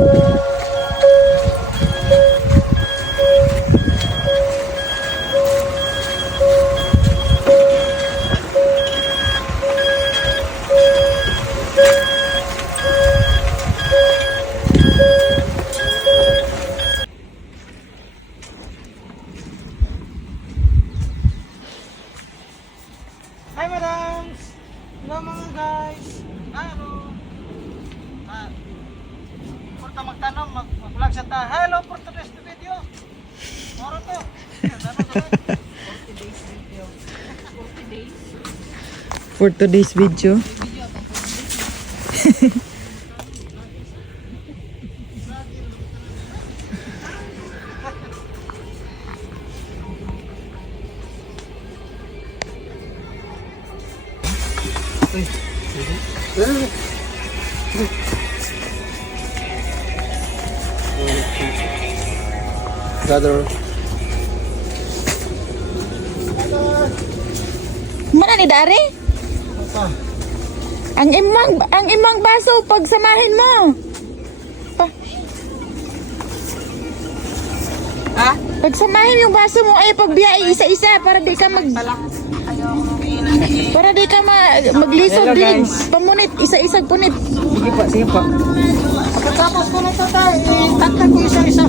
Hi madams! Hello mga guys! Hello! Punta magtanong, mag-vlog sa ta. Hello for today's video! Moro to! 40 days video. 40 days? For today's video. Brother. Mana ni Dari? Ang imang baso pagsamahin mo. Pa. Ha? Pagsamahin yung baso mo ay pagbiyay isa-isa para di ka para di ka maglisod Hello, din. guys. Pamunit, isa-isa punit. Sige po, sige po. Pagkatapos ko nito tayo, itatag ko isa-isa.